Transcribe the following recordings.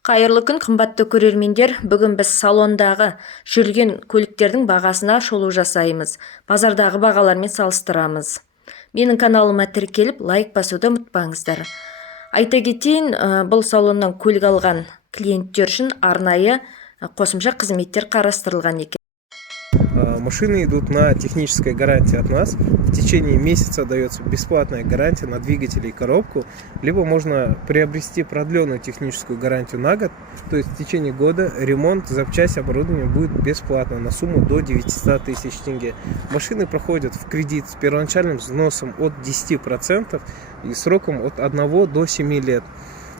Қайырлы күн, қымбатты көрермендер. Бүгін біз салондағы жүрген көліктердің бағасына шолу жасаймыз. Базардағы бағалармен салыстырамыз. Менің каналыма тіркеліп, лайк басуды ұмытпаңыздар. Айта кетейін, бұл салоннан көлік алған клиенттер үшін арнайы қосымша қызметтер қарастырылған екен. Машины идут на технической гарантии от нас. В течение месяца дается бесплатная гарантия на двигатель и коробку. Либо можно приобрести продленную техническую гарантию на год. То есть в течение года ремонт, запчасти, оборудование будет бесплатно на сумму до 900 тысяч тенге. Машины проходят в кредит с первоначальным взносом от 10% и сроком от 1 до 7 лет.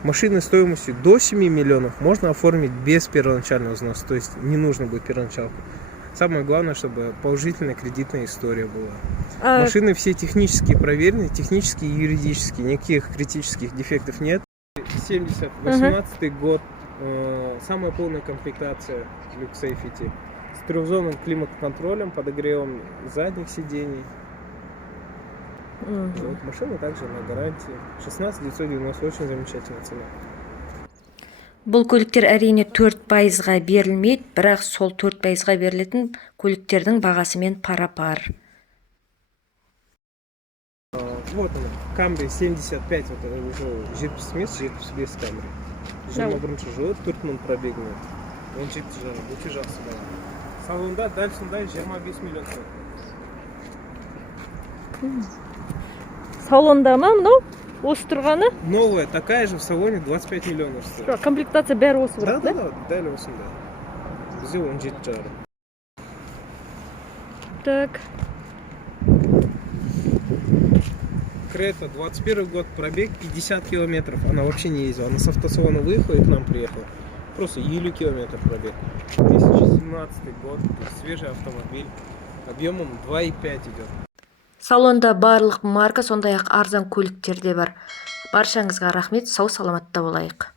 Машины стоимостью до 7 миллионов можно оформить без первоначального взноса. То есть не нужно будет первоначалку. Самое главное, чтобы положительная кредитная история была. Машины все технически проверены, технически и юридически. Никаких критических дефектов нет. 18 год. Самая полная комплектация Люк Сейфити. С трехзонным климат-контролем, подогревом задних сидений. Вот, машина также на гарантии. 16 990, очень замечательная цена. Бұл көліктер әрине 4%-ға берілмейді, бірақ сол 4%-ға берілетін көліктердің бағасымен пара-пар. Вот она, Camry 75, вот это уже жетпіс емес Camry. 21 жылы 4000 пробегіне. 17 жылы, өте жақсы бала. Салонда дәл сондай 25 миллион стоит. Салонда ма мынау? Осы тұрғаны? Новая, такая же в салоне 25 миллионов стоит. Комплектация бәрі осы Да, да? да, дәл осында. Бізде 17 жарым. Так. Крета, 21 год, пробег 50 километров. Она вообще не ездила. Она с автосалона выехала и к нам приехала. Просто елу километров пробег. 2017 год, свежий автомобиль. Объемом 2,5 идет. Салонда барлық марка, сондай-ақ арзан көліктер де бар. Баршаңызға рахмет, сау саламатта болайық.